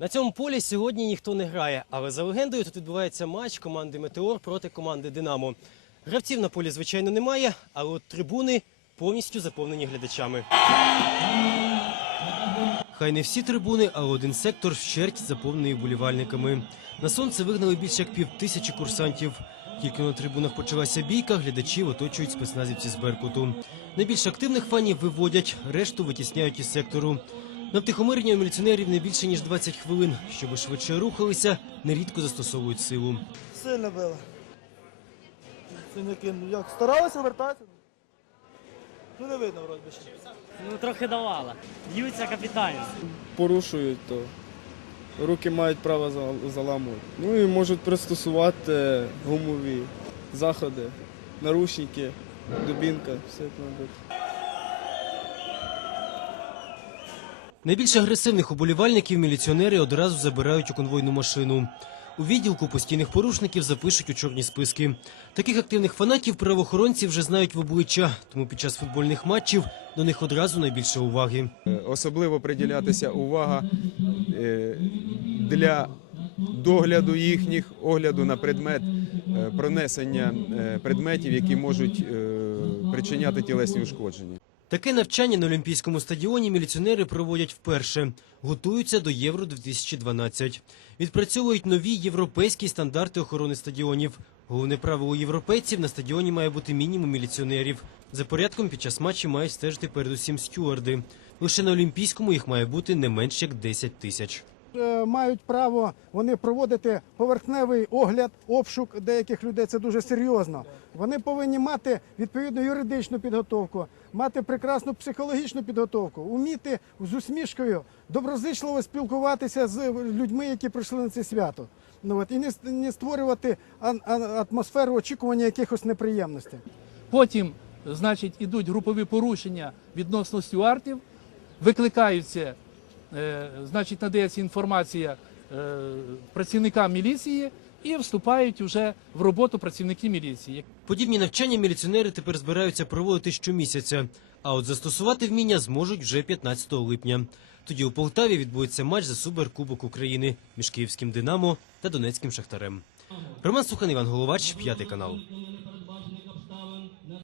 На цьому полі сьогодні ніхто не грає, але за легендою тут відбувається матч команди Метеор проти команди Динамо. Гравців на полі, звичайно, немає, але от трибуни повністю заповнені глядачами. Хай не всі трибуни, а один сектор вщерть заповнений вболівальниками. На сонце вигнали більше як пів тисячі курсантів. Тільки на трибунах почалася бійка, глядачів оточують спецназівці з Беркуту. Найбільш активних фанів виводять, решту витісняють із сектору. На втихомирення у міліціонерів не більше ніж 20 хвилин. Щоби швидше рухалися, нерідко застосовують силу. Сильно били. Синяки, ну як, старалися вертатися? Ну не видно вроді би ще. Ну трохи давала. Б'ються капітально. порушують, то руки мають право заламувати. Ну і можуть пристосувати гумові заходи, наручники, дубінка, все як має бути. Найбільш агресивних уболівальників міліціонери одразу забирають у конвойну машину. У відділку постійних порушників запишуть у чорні списки. Таких активних фанатів правоохоронці вже знають в обличчя, тому під час футбольних матчів до них одразу найбільше уваги. Е, Особливо приділятися увага е, для догляду їхніх, огляду на предмет е, пронесення предметів, які можуть причиняти тілесні ушкодження. Таке навчання на Олімпійському стадіоні міліціонери проводять вперше. Готуються до Євро 2012 Відпрацьовують нові європейські стандарти охорони стадіонів. Головне правило європейців на стадіоні має бути мінімум міліціонерів. За порядком під час матчі мають стежити передусім стюарди. Лише на Олімпійському їх має бути не менш як 10 тисяч. Е, мають право вони проводити поверхневий огляд, обшук деяких людей. Це дуже серйозно. Вони повинні мати відповідну юридичну підготовку, мати прекрасну психологічну підготовку, вміти з усмішкою доброзичливо спілкуватися з людьми, які прийшли на це свято. Ну от і не, не створювати атмосферу очікування якихось неприємностей. Потім, значить, ідуть групові порушення відносно стюартів, викликаються, значить, надається інформація е, працівникам міліції і вступають вже в роботу працівники міліції. Подібні навчання міліціонери тепер збираються проводити щомісяця. А от застосувати вміння зможуть вже 15 липня. Тоді у Полтаві відбудеться матч за суперкубок України між київським Динамо та Донецьким Шахтарем. Роман Сухан, Іван Головач, п'ятий канал.